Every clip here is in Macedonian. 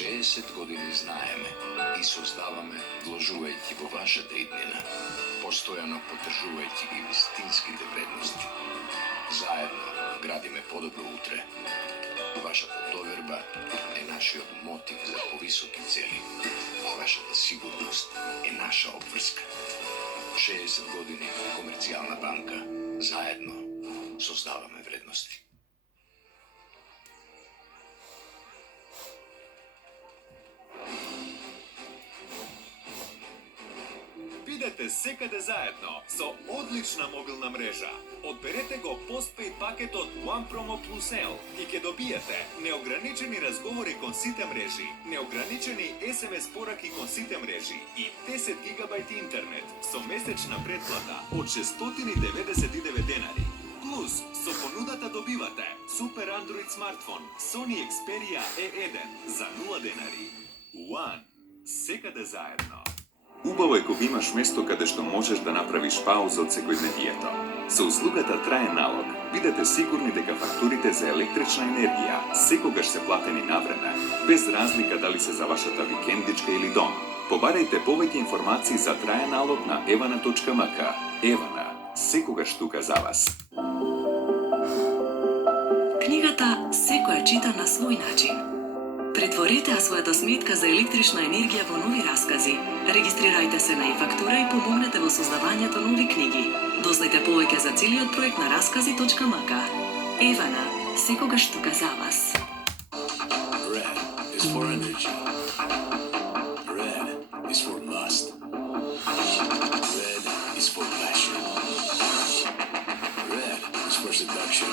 60 години знаеме и создаваме вложувајќи во вашата иднина, постојано поддржувајќи ги вистинските вредности. Заедно градиме подобро утре. Вашата доверба е нашиот мотив за повисоки цели. Вашата сигурност е наша обврска. 60 години Комерцијална банка. Заедно создаваме вредности. Бидете секаде заедно со одлична мобилна мрежа. Одберете го постпейд пакетот One Promo Plus L и ќе добиете неограничени разговори кон сите мрежи, неограничени SMS пораки кон сите мрежи и 10 гигабајт интернет со месечна претплата од 699 денари. Плюс, со понудата добивате Супер Android смартфон Sony Xperia E1 за 0 денари. One. Секаде заедно. Убаво е кога имаш место каде што можеш да направиш пауза од секојдневието. Со услугата Траен налог, бидете сигурни дека фактурите за електрична енергија секогаш се платени на време, без разлика дали се за вашата викендичка или дом. Побарајте повеќе информации за Траен налог на evana.mk. Евана, секогаш тука за вас. Книгата секоја чита на свој начин. Претворете својата сметка за електрична енергија во нови раскази. Регистрирајте се на e-фактура и помогнете во создавањето нови книги. Дознајте повеќе за целиот проект на раскази.mk. Евана, секогаш тука за вас. Red is for energy. Red is for lust. Red is for passion. Red is for seduction.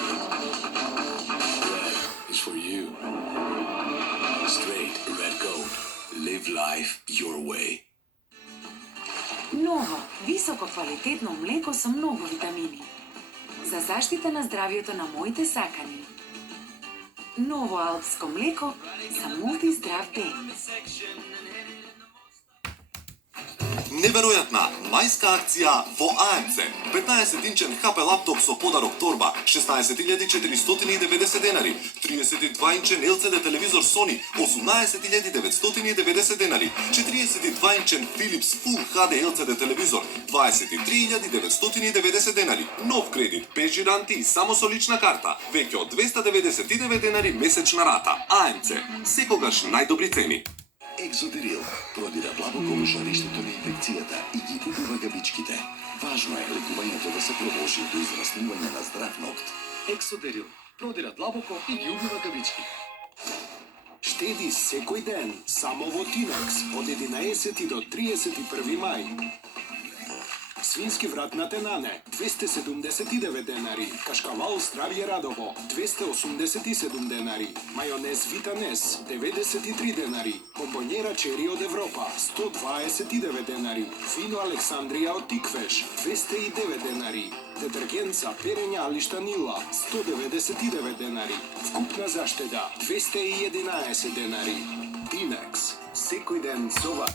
Red is for you. Straight red gold. Live life your way. Ново, високо квалитетно млеко со многу витамини. За заштита на здравието на моите сакани. Ново алпско млеко за мулти здрав ден. Неверојатна мајска акција во АМЦ. 15-инчен HP лаптоп со подарок торба 16.490 денари, 32-инчен LCD телевизор Sony 18.990 денари, 42-инчен Philips Full HD LCD телевизор 23.990 денари, нов кредит без жиранти и само со лична карта, веќе од 299 денари месечна рата. АМЦ, секогаш најдобри цени. Екзодерил продира длабоко во жариштето на инфекцијата и ги убива габичките. Важно е лекувањето да се продолжи до израснување на здрав ногт. Ексодерил продира длабоко и ги убива габички. Штеди секој ден само во Тинакс од 11 до 31 мај. Свински врат на тенане 279 денари, кашкавал Стравје Радово 287 денари, мајонез Витанес 93 денари, бомбонјера Чери од Европа 129 денари, вино Александрија од Тиквеш 209 денари, детергент за перење Алиштанила 199 денари, вкупна заштеда 211 денари. Тинакс, секој ден со вас.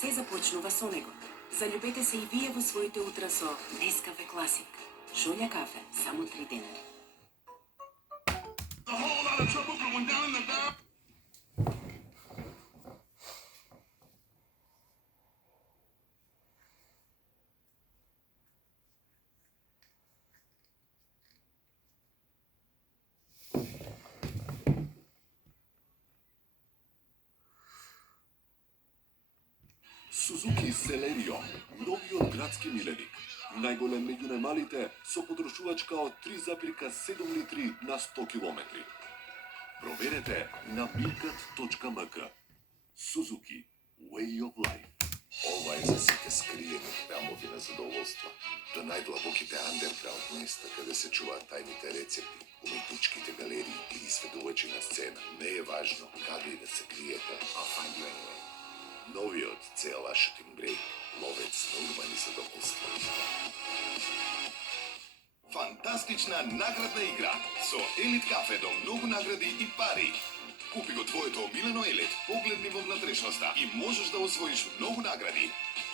Се започнува со него. Заљубете се и вие во своите утра со Нескафе Класик. Шолја кафе, само 3 денари. Suzuki Celerio, новиот градски миленик. Најголем меѓу најмалите со потрошувачка од 3,7 литри на 100 километри. Проверете на milkat.mk. Suzuki, way of life. Ова е за сите скриени храмови на задоволства. До најдлабоките андерграунд места каде се чуваат тајните рецепти, уметничките галерии или сведувачи на сцена. Не е важно каде и да се криете, I'll find you anyway. Новиот CLA Shooting Brake, ловец на урбани задоволства. Фантастична наградна игра со Елит кафе до многу награди и пари. Купи го твоето омилено Елит, погледни во внатрешноста и можеш да освоиш многу награди.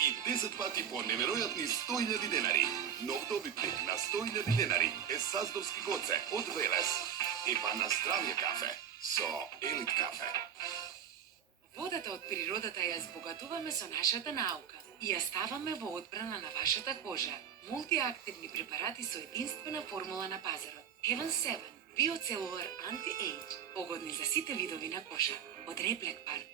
И 10 пати по неверојатни 100.000 денари. Нов добитник на 100.000 денари е Саздовски гоце од Велес. И па на здравје кафе со Елит кафе. Водата од природата ја збогатуваме со нашата наука и ја ставаме во одбрана на вашата кожа. Мултиактивни препарати со единствена формула на пазарот. Heaven 7 Biocellular Anti-Age. Погодни за сите видови на кожа. Од Реплек Парк.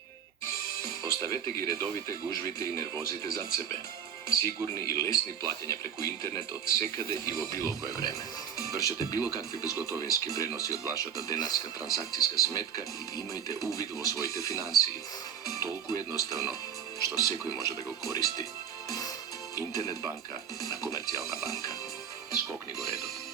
Оставете ги редовите гужвите и нервозите зад себе. Сигурни и лесни плаќања преку интернет од секаде и во било кое време. Вршете било какви безготовински преноси од вашата денарска трансакцијска сметка и имајте увид во своите финансии. Толку едноставно, што секој може да го користи. Интернет банка на Комерцијална банка. Скокни го редот.